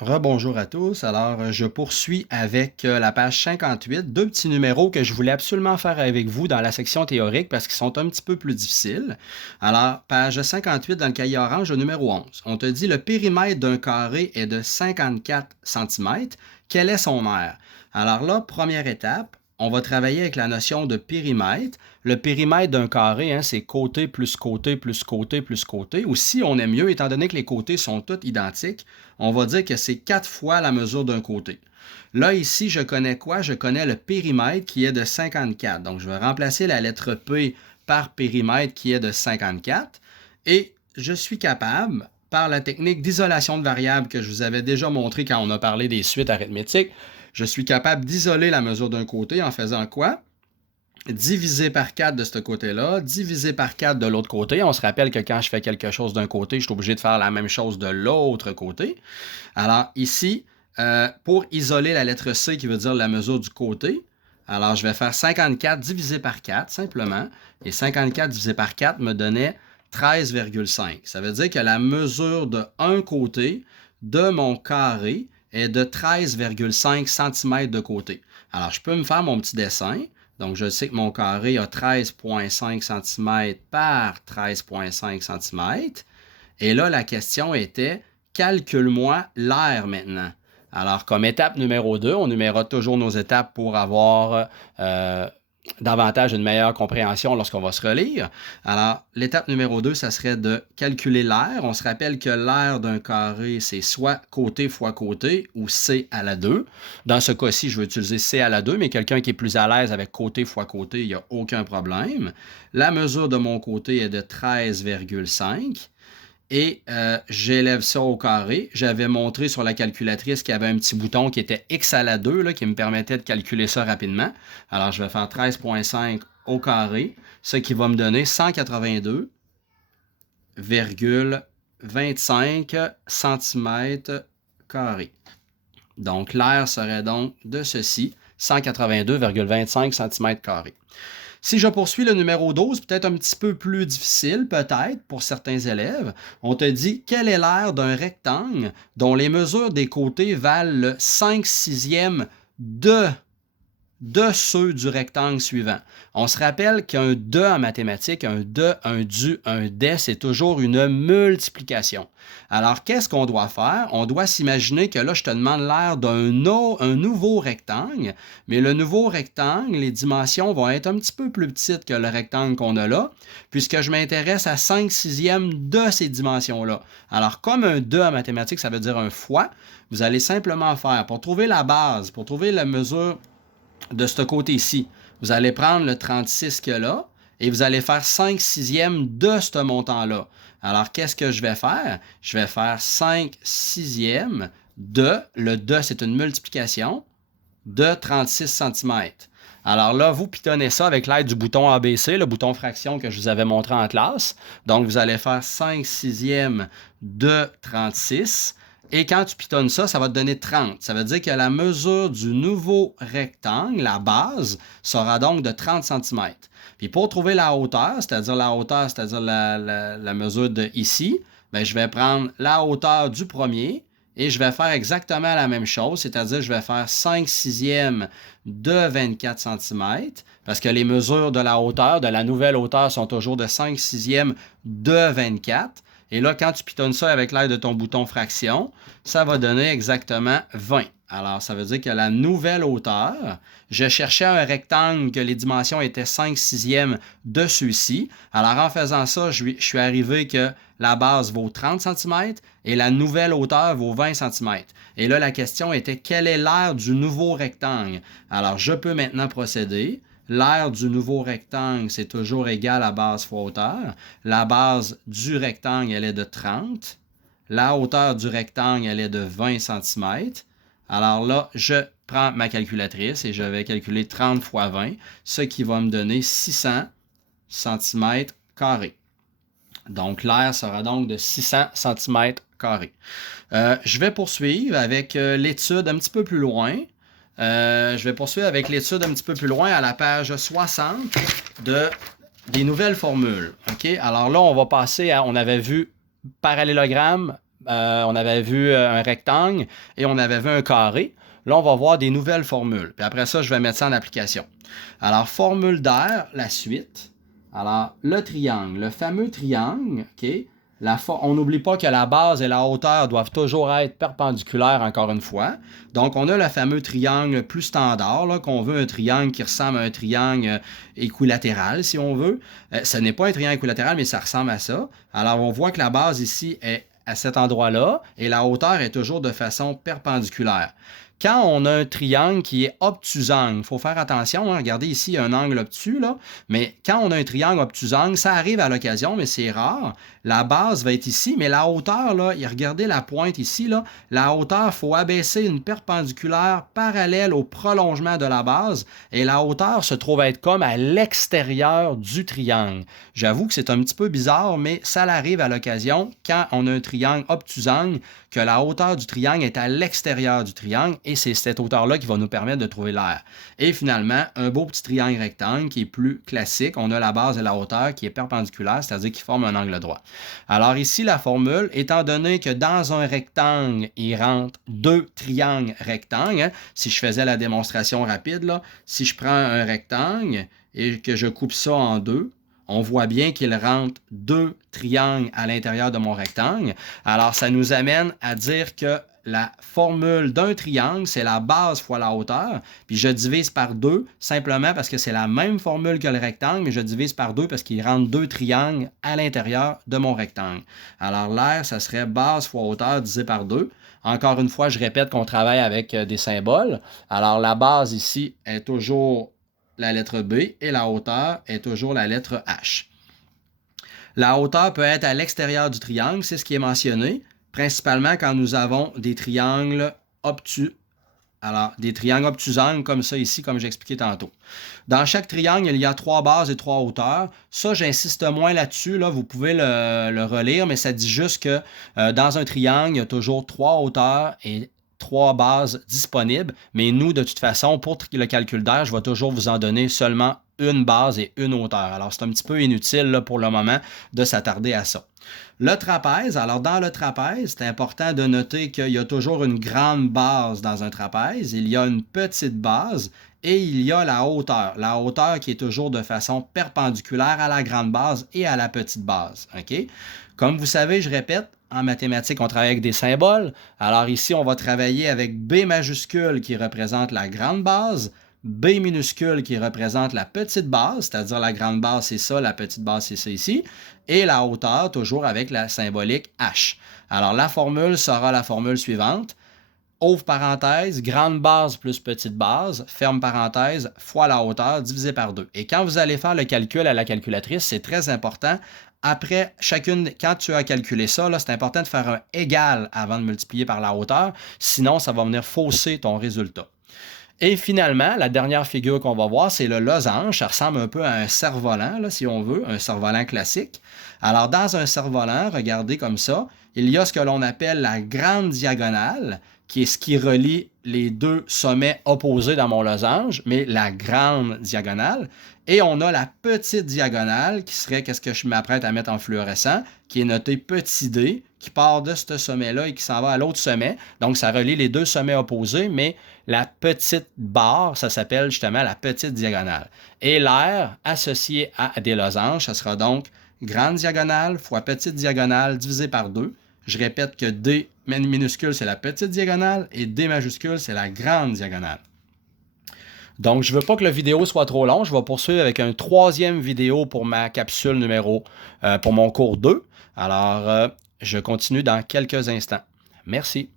Rebonjour à tous. Alors, je poursuis avec la page 58, deux petits numéros que je voulais absolument faire avec vous dans la section théorique parce qu'ils sont un petit peu plus difficiles. Alors, page 58 dans le cahier orange, le numéro 11. On te dit le périmètre d'un carré est de 54 cm. Quel est son aire? Alors là, première étape, on va travailler avec la notion de périmètre. Le périmètre d'un carré, hein, c'est côté plus côté plus côté plus côté. Ou si on aime mieux, étant donné que les côtés sont tous identiques, on va dire que c'est 4 fois la mesure d'un côté. Là, ici, je connais quoi? Je connais le périmètre qui est de 54. Donc, je vais remplacer la lettre P par périmètre qui est de 54. Et je suis capable, par la technique d'isolation de variables que je vous avais déjà montré quand on a parlé des suites arithmétiques, je suis capable d'isoler la mesure d'un côté en faisant quoi? Divisé par 4 de ce côté-là, divisé par 4 de l'autre côté. On se rappelle que quand je fais quelque chose d'un côté, je suis obligé de faire la même chose de l'autre côté. Alors ici, pour isoler la lettre C qui veut dire la mesure du côté, alors je vais faire 54 divisé par 4 simplement. Et 54 divisé par 4 me donnait 13,5. Ça veut dire que la mesure de un côté de mon carré est de 13,5 cm de côté. Alors je peux me faire mon petit dessin. Donc, je sais que mon carré a 13,5 cm par 13,5 cm. Et là, la question était, calcule-moi l'aire maintenant. Alors, comme étape numéro 2, on numérera toujours nos étapes pour avoir davantage une meilleure compréhension lorsqu'on va se relire. Alors, l'étape numéro 2, ça serait de calculer l'aire. On se rappelle que l'aire d'un carré, c'est soit côté fois côté ou C à la 2. Dans ce cas-ci, je vais utiliser C à la 2, mais quelqu'un qui est plus à l'aise avec côté fois côté, il n'y a aucun problème. La mesure de mon côté est de 13,5. Et j'élève ça au carré. J'avais montré sur la calculatrice qu'il y avait un petit bouton qui était X à la 2 là, qui me permettait de calculer ça rapidement. Alors, je vais faire 13,5 au carré, ce qui va me donner 182,25 cm carrés. Donc, l'aire serait donc de ceci, 182,25 cm carrés. Si je poursuis le numéro 12, peut-être un petit peu plus difficile, peut-être, pour certains élèves, on te dit quelle est l'aire d'un rectangle dont les mesures des côtés valent le 5/6 de ceux du rectangle suivant. On se rappelle qu'un de en mathématiques, un de, un du, un des, c'est toujours une multiplication. Alors, qu'est-ce qu'on doit faire? On doit s'imaginer que là, je te demande l'aire d'un nouveau rectangle, mais le nouveau rectangle, les dimensions vont être un petit peu plus petites que le rectangle qu'on a là, puisque je m'intéresse à 5/6 de ces dimensions-là. Alors, comme un de en mathématiques, ça veut dire un fois, vous allez simplement faire, pour trouver la base, pour trouver la mesure de ce côté-ci, vous allez prendre le 36 qu'il y a là et vous allez faire 5/6 de ce montant-là. Alors, qu'est-ce que je vais faire? Je vais faire 5/6 de, le de, c'est une multiplication, de 36 cm. Alors là, vous pitonnez ça avec l'aide du bouton ABC, le bouton fraction que je vous avais montré en classe. Donc, vous allez faire 5/6 de 36. Et quand tu pitonnes ça, ça va te donner 30. Ça veut dire que la mesure du nouveau rectangle, la base, sera donc de 30 cm. Puis pour trouver la hauteur, c'est-à-dire la mesure de ici, bien, je vais prendre la hauteur du premier et je vais faire exactement la même chose, c'est-à-dire je vais faire 5/6 de 24 cm, parce que les mesures de la hauteur, de la nouvelle hauteur, sont toujours de 5/6 de 24. Et là, quand tu pitonnes ça avec l'aide de ton bouton fraction, ça va donner exactement 20. Alors, ça veut dire que la nouvelle hauteur, je cherchais un rectangle que les dimensions étaient 5/6 de ceux-ci. Alors, en faisant ça, je suis arrivé que la base vaut 30 cm et la nouvelle hauteur vaut 20 cm. Et là, la question était quelle est l'aire du nouveau rectangle? Alors, je peux maintenant procéder. L'aire du nouveau rectangle, c'est toujours égal à base fois hauteur. La base du rectangle, elle est de 30. La hauteur du rectangle, elle est de 20 cm. Alors là, je prends ma calculatrice et je vais calculer 30 fois 20, ce qui va me donner 600 cm carrés. Donc, l'aire sera donc de 600 cm carrés. Je vais poursuivre avec l'étude un petit peu plus loin. Je vais poursuivre avec l'étude un petit peu plus loin à la page 60 des nouvelles formules. OK? Alors là, on va passer à, on avait vu parallélogramme, on avait vu un rectangle et on avait vu un carré. Là, on va voir des nouvelles formules. Puis après ça, je vais mettre ça en application. Alors, formule d'air, la suite. Alors, le triangle, le fameux triangle, OK? On n'oublie pas que la base et la hauteur doivent toujours être perpendiculaires, encore une fois. Donc, on a le fameux triangle plus standard, là, qu'on veut un triangle qui ressemble à un triangle équilatéral, si on veut. Ce n'est pas un triangle équilatéral, mais ça ressemble à ça. Alors, on voit que la base ici est à cet endroit-là et la hauteur est toujours de façon perpendiculaire. Quand on a un triangle qui est obtusangle, il faut faire attention, hein, regardez ici, il y a un angle obtus, là, mais quand on a un triangle obtusangle, ça arrive à l'occasion, mais c'est rare. La base va être ici, mais la hauteur, là, regardez la pointe ici, là, la hauteur, il faut abaisser une perpendiculaire parallèle au prolongement de la base, et la hauteur se trouve être comme à l'extérieur du triangle. J'avoue que c'est un petit peu bizarre, mais ça arrive à l'occasion, quand on a un triangle obtusangle, que la hauteur du triangle est à l'extérieur du triangle, et c'est cette hauteur-là qui va nous permettre de trouver l'air. Et finalement, un beau petit triangle rectangle qui est plus classique. On a la base et la hauteur qui est perpendiculaire, c'est-à-dire qui forme un angle droit. Alors ici, la formule, étant donné que dans un rectangle, il rentre deux triangles rectangles, hein, si je faisais la démonstration rapide, là, si je prends un rectangle et que je coupe ça en deux, on voit bien qu'il rentre deux triangles à l'intérieur de mon rectangle. Alors, ça nous amène à dire que la formule d'un triangle, c'est la base fois la hauteur, puis je divise par 2 simplement parce que c'est la même formule que le rectangle, mais je divise par 2 parce qu'il rentre deux triangles à l'intérieur de mon rectangle. Alors l'air, ça serait base fois hauteur divisé par 2. Encore une fois, je répète qu'on travaille avec des symboles. Alors la base ici est toujours la lettre B et la hauteur est toujours la lettre H. La hauteur peut être à l'extérieur du triangle, c'est ce qui est mentionné, principalement quand nous avons des triangles obtus. Alors, des triangles obtusangles comme ça ici, comme j'expliquais tantôt. Dans chaque triangle, il y a 3 bases et 3 hauteurs. Ça, j'insiste moins là-dessus. Là, vous pouvez le relire, mais ça dit juste que dans un triangle, il y a toujours 3 hauteurs et 3 bases disponibles. Mais nous, de toute façon, pour le calcul d'air, je vais toujours vous en donner seulement une base et une hauteur. Alors, c'est un petit peu inutile là, pour le moment de s'attarder à ça. Le trapèze, alors dans le trapèze, c'est important de noter qu'il y a toujours une grande base dans un trapèze, il y a une petite base et il y a la hauteur. La hauteur qui est toujours de façon perpendiculaire à la grande base et à la petite base. Okay? Comme vous savez, je répète, en mathématiques, on travaille avec des symboles. Alors ici, on va travailler avec B majuscule qui représente la grande base, B minuscule qui représente la petite base, c'est-à-dire la grande base c'est ça, la petite base c'est ça ici, et la hauteur toujours avec la symbolique H. Alors la formule sera la formule suivante, ouvre parenthèse, grande base plus petite base, ferme parenthèse, fois la hauteur divisé par 2. Et quand vous allez faire le calcul à la calculatrice, c'est très important. Après, quand tu as calculé ça, c'est important de faire un égal avant de multiplier par la hauteur, sinon ça va venir fausser ton résultat. Et finalement, la dernière figure qu'on va voir, c'est le losange. Ça ressemble un peu à un cerf-volant, si on veut, un cerf-volant classique. Alors, dans un cerf-volant, regardez comme ça, il y a ce que l'on appelle la grande diagonale, qui est ce qui relie les deux sommets opposés dans mon losange, mais la grande diagonale. Et on a la petite diagonale, qui serait, qu'est-ce que je m'apprête à mettre en fluorescent, qui est noté petit d, qui part de ce sommet-là et qui s'en va à l'autre sommet. Donc, ça relie les deux sommets opposés, mais la petite barre, ça s'appelle justement la petite diagonale. Et l'air associé à des losanges, ça sera donc grande diagonale fois petite diagonale divisé par 2. Je répète que D minuscule, c'est la petite diagonale et D majuscule, c'est la grande diagonale. Donc, je ne veux pas que la vidéo soit trop longue. Je vais poursuivre avec une troisième vidéo pour ma capsule pour mon cours 2. Alors, je continue dans quelques instants. Merci.